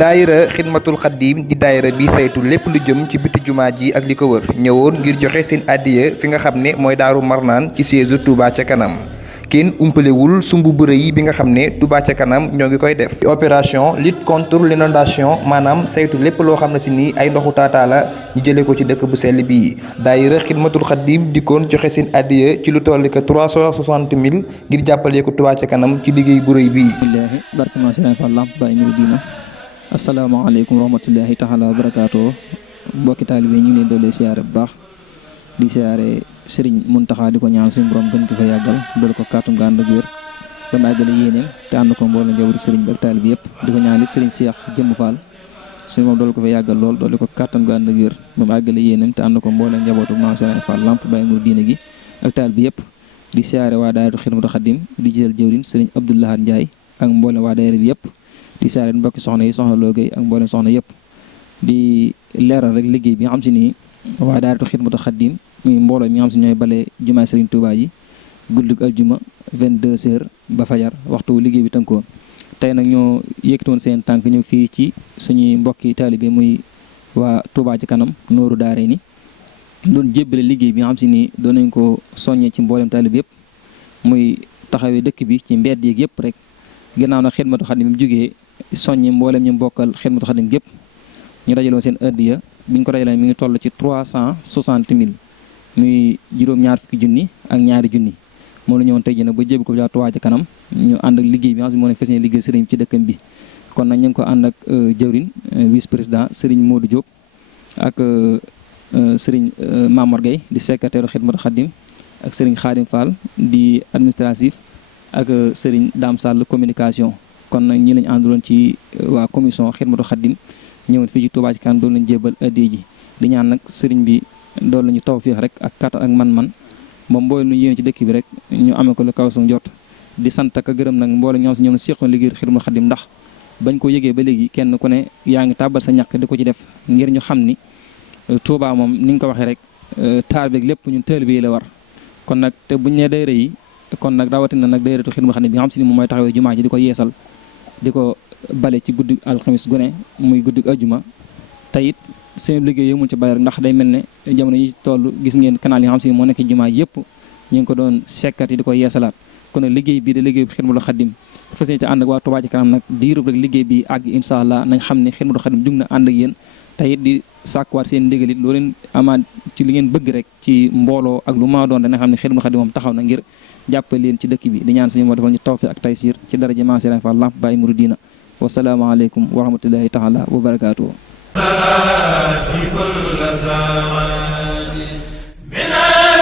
daayira xidmatul xaddim di daayira bi saytu lépp lu jëm ci biti jumaa ji ak li ko wër ñëwoon ngir joxe seen addiya fi nga xam ne mooy daaru marnaan ci siège Touba ca kanam kenn umpalewul sumb bu rëy bi nga xam ne Touba ca kanam ñoo ngi koy def opération lutte contre l'inondation maanaam saytu lépp loo xam ne si ni ay ndoxu taataa la ñu jëlee ko ci dëkk bu sell bii daayira xidmatul xaddim dikkoon joxe seen addiya ci lu toll que 360 000 ngir jàppale ko Touba ca kanam ci liggéey bu rëy bii. asalaamaaleykum wa rahmatullahi taala wa barakaatu mbokki taalibe ñu ngi leen doole siyaare bu baax di siyaare Sëriñ Muntaxa di ko ñaan suñu borom gën ko fa yàggal doole ko kàttum nga ànd ak wér ba mu àggale yéeneen te ànd ko mboolem njabootu sëriñ bi ak taalibe yëpp di ko ñaan it Sëriñ Seex Jëmb Faal suñu moom doole ko fa yàggal lool doole ko kàttum nga ànd ak wér ba mu àggale yéeneen te ànd ko mboolem njabootu Maam Serigne Fall Lamp Baye Mouride diine gi ak taalibe yëpp di siyaare waa daayira Xidmatul Xadim di jël jëwriñ Sëriñ Abdou Lahad Ndiaye ak mboolem waa daayira bi yëpp di saare mbokki soxna yi soxna loogay ak mboolem soxna yëpp di leeral rek liggéey bi nga xam si nii waa daayira Xidmatul Xadim muy mbooloo mi nga xam si ñooy bale jumaay Serigne Touba ji guddug aljuma 22h ba fajar waxtu liggéey bi tënkoon tey nag ñoo yëkkati woon seen tànk ñëw fii ci suñuy mbokki taalibe muy waa Touba ci kanam nooru daare ni doon jébbale liggéey bi nga xam si nii doon nañ ko soññee ci mboolem taalibe yëpp muy taxawee dëkk bi ci mbedd yeeg yëpp rek ginnaaw nag Xidmatul Xadim bi mu jógee soññi mboolem ñu bokkal Xidmatul Xadim gépp ñu dajaloo seen addiya bi ñu ko dajalee mi ngi toll ci 360 000 muy juróom-ñaar fukki junni ak ñaari junni moom la ñëwoon tey jii nag ba jébbal ko Touba ca kanam ñu ànd ak liggéey bi nga xam ne moo ne fas yéene liggéey sëriñ bi ci dëkkam bi kon nag ñu ngi ko ànd ak jëwriñ vice président Sëriñ Modou Diop ak Sëriñ Mamor Gueye di secrétaire Xidmatul Xadim ak Sëriñ Khadim Fall di administratif ak Sëriñ Dame Sall communication kon nag ñi lañ ànduloon ci waa commission Xidmatul Xadim ñëwoon fii ci Touba ci kanam doon lañ jébal addiya ji di ñaan nag sëriñ bi doon lañu tawfiix rek ak kattan ak man-man ba mboolem nu yéene ci dëkk bi rek ñu amee ko lu kaw suñu jot di sant ak gërëm nag mboolem ñoom si ñoom séqoon liggéey Xidmatul Xadim ndax bañ ko yëgee ba léegi kenn ku ne yaa ngi tàbbal sa ñàkk di ko ci def ngir ñu xam ni Touba moom ni nga ko waxee rek taal beeg lépp ñun taalibe yi la war kon nag te buñ ne daayira yi kon nag rawatina nag daayiratu Xidmatul Xadim bi nga xam si ni moom mooy taxawee jumaa ji di ko yeesal di ko bale ci guddi alxamis gune muy guddi ajuma te it seen liggéey yëmul ci bale rek ndax day mel ne jamono yi toll gis ngeen canal yi nga xam si moo nekk ci jumaa yëpp ñu ngi ko doon sekkat yi di ko yeesalaat kon nag liggéey bii de liggéey bi Xidmatul Xadim fas yéene ci ànd ak waa Touba ci kanam nag diirub rek liggéey bi àgg incha allah nañ xam ne Xidmatul Xadim jug na ànd ak yéen te it di sàkkuwaat seen ndigal it loo leen amaat ci li ngeen bëgg rek ci mbooloo ak lu ma doon dana xam ne Xidmatul Xadim moom taxaw na ngir jàppale leen ci dëkk bi di ñaan suñu moo defal ñu tawfiq ak taysiir ci daraja Maam Serigne Fall Lamp Baye Mouride diina wasalaamaaleykum wa rahmatullahi taala wa barakaatuhu. Mina